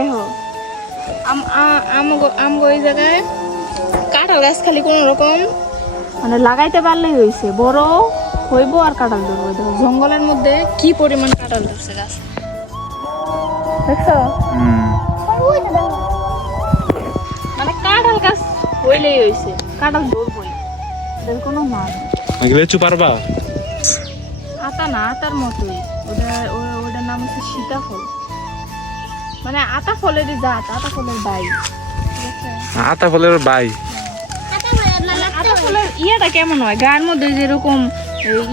আ- আমগো আমগো এই জায়গায় কাঁঠাল গাছ খালি কোনো রকম। মানে লাগাইতে পারলেই হয়েছে বড় হইব আর কাঁঠাল ধরবো দেখো জঙ্গলের মধ্যে কি পরিমাণ কাঁঠাল ধরছে গাছ। দেখছ? মানে কাঁঠাল গাছ হইলেই হয়েছে কাঁঠাল ধরবই। এদের কোনো মান লেচু পারবা? আতা না আতার মতোই। ওটা ও- ওটার নাম হচ্ছে সীতাফল। মানে আতা ফলেরই জাত আতা ফলের বাই। আতা ফলের বাই। আতা ফলের ইয়েটা কেমন হয়? গায়ের মধ্যে যেরকম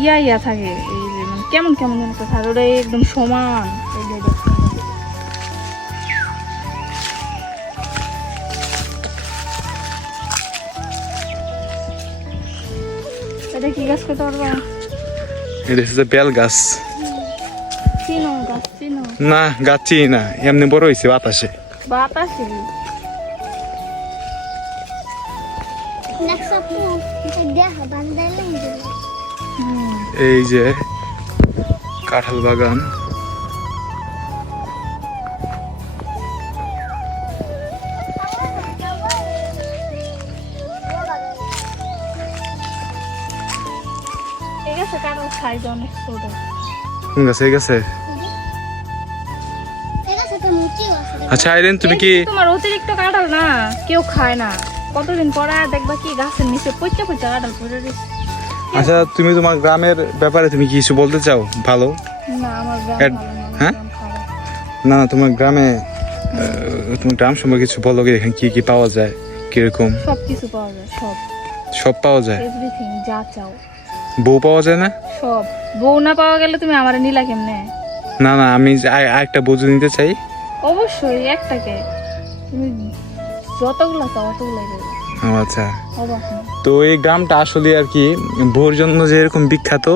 ইয়া ইয়া থাকে এই মানে কেমন কেমন যেন থাকে ওটা একদম সমান। এটা কি গাছ খেতে পারবা? এটা হচ্ছে বেল গাছ। না গাছ না এমনি বড় হয়েছে বাতাসে বাতাসি এই যে কাঁঠাল বাগান ঠিক আছে কারণ সাইজ অনেক ছোট কোন গাছে এই গাছে আচ্ছা আইরেন তুমি কি তোমার অতিরিক্ত কাঁঠাল না কেউ খায় না। কতদিন পরে দেখবা কি গাছের নিচে পচা পচা কাঁঠাল পড়ে রয়েছে আচ্ছা তুমি তোমার গ্রামের ব্যাপারে তুমি কিছু বলতে চাও? ভালো? না আমার গ্রাম হ্যাঁ? না না তোমার গ্রামে তোমার গ্রাম সম্পর্কে কিছু বলো এখানে কি কি পাওয়া যায় কীরকম? সব কিছু পাওয়া যায় সব। সব পাওয়া যায়? এভরিথিং যা চাও। বউ পাওয়া যায় না? সব। বউ না পাওয়া গেলে তুমি আমার নিলা কেমনে? না না আমি আরেকটা বুঝে নিতে চাই। অবশ্যই একটাকে। তুমি যতগুলা চাও অতগুলাই দেবে। আচ্ছা। তো এই গ্রামটা আসলে আর কি বউর জন্য যে এরকম বিখ্যাত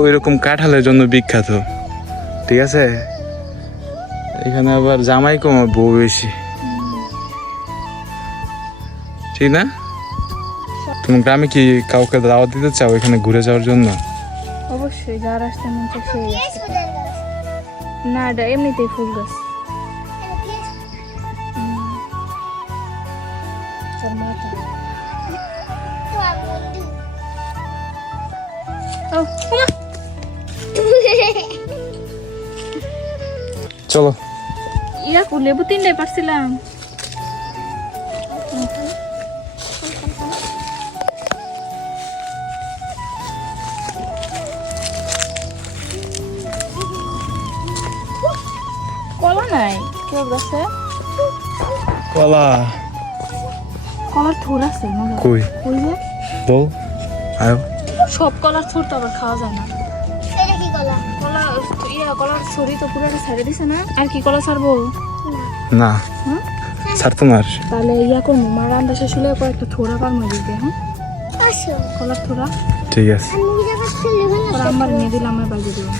ওই রকম কাঁঠালের জন্য বিখ্যাত। ঠিক আছে? এখানে আবার জামাই কম বউ বেশি। ঠিক না? তুমি গ্রামে কি কাউকে দাওয়াত দিতে চাও এখানে ঘুরে যাওয়ার জন্য অবশ্যই যার আসতে মন চায় সেই। না এটা এমনিতেই ফুল গাছ। চলো ইয়া লেবু তিনটাই পারছিলাম নাই। কেউ গাছে কলা। কলার থুর আছে হয়। কই? যে। আয়ো। সব কলার থুর তো আবার খাওয়া যায় না। কলা? ইয়া কলার তো ছেড়ে দিছে না। আর কি কলা ছাড়বো? না। হ্যাঁ? ছাড়তো না তাহলে ইয়া করব শেষ হলে কয়েকটা থোড়া হ্যাঁ? কলার থোড়া। ঠিক আছে। আর আমার নিয়ে দিলে আমার বাজিয়ে দেবো